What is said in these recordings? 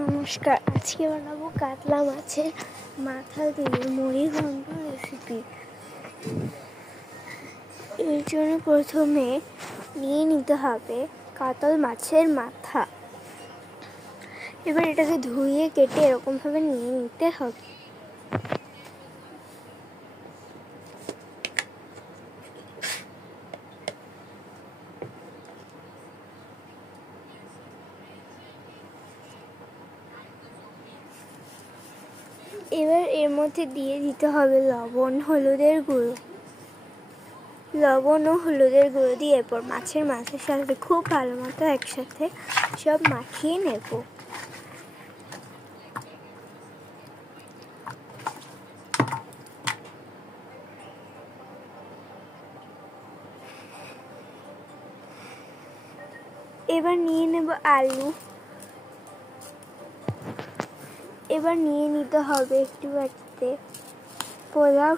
নমস্কার, আজকে বানাবো কাতলা মাছের মাথা দিয়ে মুড়ি ঘন্ট রেসিপি। এর জন্য প্রথমে নিয়ে নিতে হবে কাতল মাছের মাথা। এবার এটাকে ধুয়ে কেটে এরকমভাবে নিয়ে নিতে হবে। এবার এর মধ্যে দিয়ে দিতে হবে লবণ, হলুদের গুঁড়ো। লবণ ও হলুদের গুঁড়ো দিয়ে এরপর মাছের মাথার সাথে খুব ভালো মতো একসাথে সব মাখিয়ে নেব। এবার নিয়ে নেব আলু। এবার নিয়ে নিতে হবে একটি বাটিতে পোলাও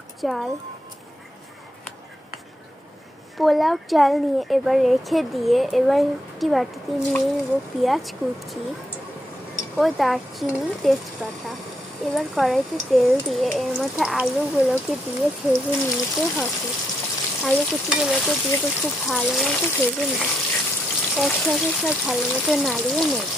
চাল নিয়ে এবার রেখে দিয়ে এবার একটি বাটিতে নিয়ে নেব পেঁয়াজ কুচি ও দারচিনি, তেজপাতা। এবার কড়াইতে তেল দিয়ে এর মধ্যে আলুগুলোকে দিয়ে ভেজে নিতে হবে। আলু কুচিগুলোকে দিয়ে খুব ভালো মতো ভেজে নেব। একসাথে সব ভালো মতো নাড়িয়ে নেব।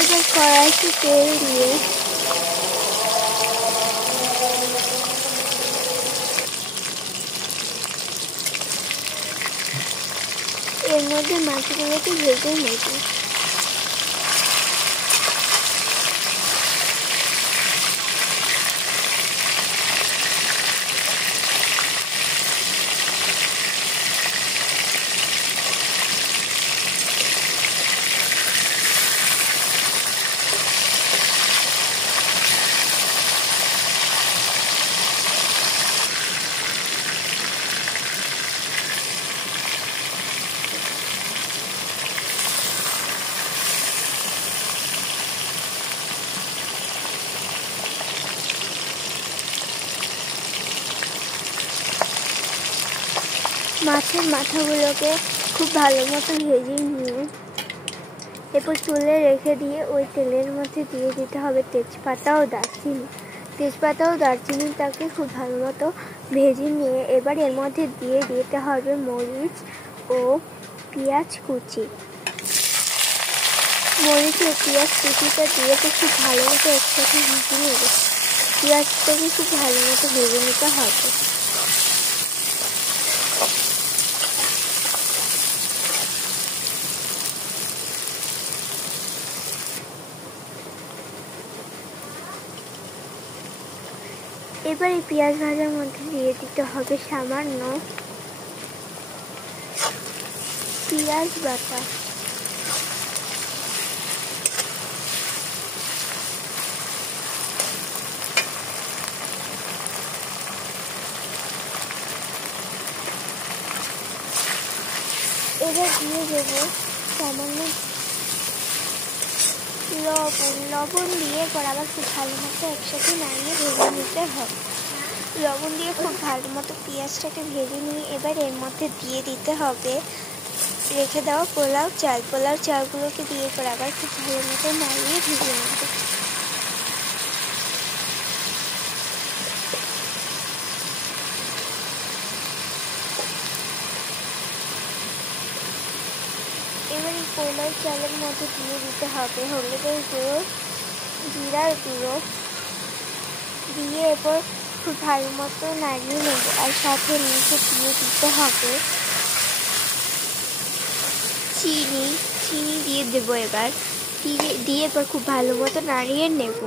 এবার কড়াইতে তেল দিয়ে এর মধ্যে মাছগুলোকে ভেজে নেব। মাছের মাথাগুলোকে খুব ভালো মতো ভেজে নিয়ে এরপর তুলে রেখে দিয়ে ওই তেলের মধ্যে দিয়ে দিতে হবে তেজপাতা ও দারচিনিটাকে খুব ভালো মতো ভেজে নিয়ে এবার এর মধ্যে দিয়ে দিতে হবে মরিচ ও পেঁয়াজ কুচি। মরিচ ও পেঁয়াজ কুচিটা দিয়ে খুব ভালো মতো একসাথে ভেজে নেব। পেঁয়াজটাকে খুব ভালো মতো ভেজে নিতে হবে। এবার এই পেঁয়াজ ভাজার মধ্যে দিয়ে দিতে হবে সামান্য পেঁয়াজ বাটা। এবার দিয়ে দেব সামান্য লবণ দিয়ে এবার আবার খুব ভালো মতো একসাথে নাড়িয়ে ভেজে নিতে হবে। লবণ দিয়ে খুব ভালো মতো পেঁয়াজটাকে ভেজে নিয়ে এবার এর মধ্যে দিয়ে দিতে হবে রেখে দেওয়া পোলাও চালগুলোকে দিয়ে এবার আবার খুব ভালো মতো নাড়িয়ে ভেজে নেব। এবার এই পোলাও চালের মধ্যে দিয়ে দিতে হবে হলুদের গুঁড়ো, জিরার গুঁড়ো দিয়ে এবার খুব ভালো মতো নাড়িয়ে নেব। আর সাথে নিচে দিয়ে দিতে হবে চিনি দিয়ে দেবো। এবার দিয়ে এবার খুব ভালো মতো নাড়িয়ে নেব।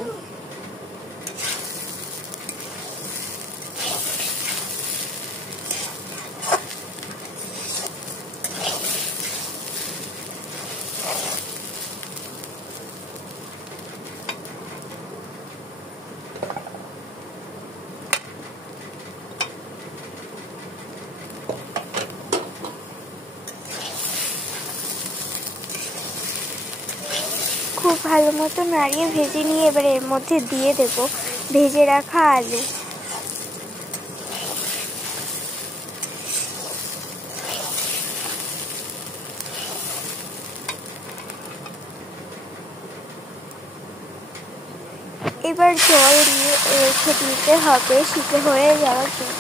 খুব ভালো মতো নাড়িয়ে ভেজে নিয়ে এবার এর মধ্যে দিয়ে দেব ভেজে রাখা আলু। এবার জল দিয়ে রেখে দিতে হবে সিদ্ধ হয়ে যাওয়ার জন্য।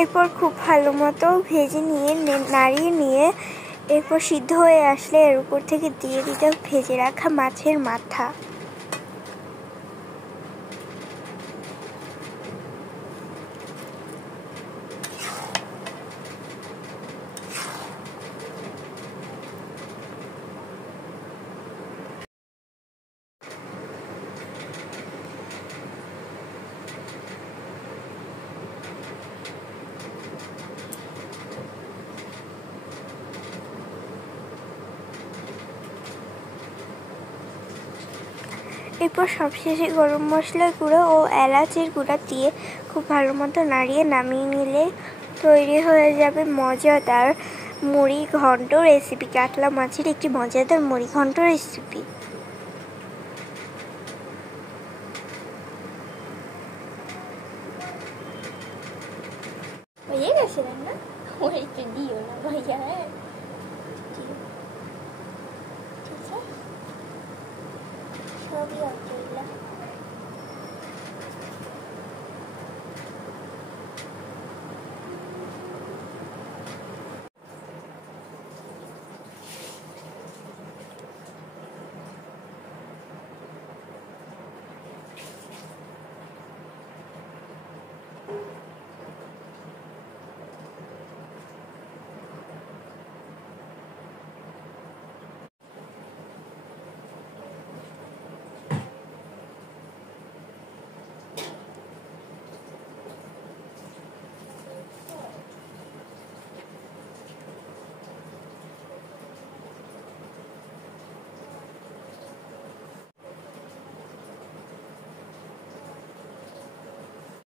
এরপর খুব ভালো মতো ভেজে নিয়ে নাড়িয়ে নিয়ে এরপর সিদ্ধ হয়ে আসলে এর উপর থেকে দিয়ে দিতে ভেজে রাখা মাছের মাথা। এরপর সবশেষে গরম মশলার গুঁড়ো ও এলাচের গুঁড়া দিয়ে খুব ভালো মতো নাড়িয়ে নামিয়ে নিলে তৈরি হয়ে যাবে মজাদার মুড়ি ঘন্ট রেসিপি। কাতলা মাছের একটি মজাদার মুড়ি ঘন্ট রেসিপি। হয়ে গেছে রান্না? একটু দিও না ভাইয়া। ঠিক আছে, সবই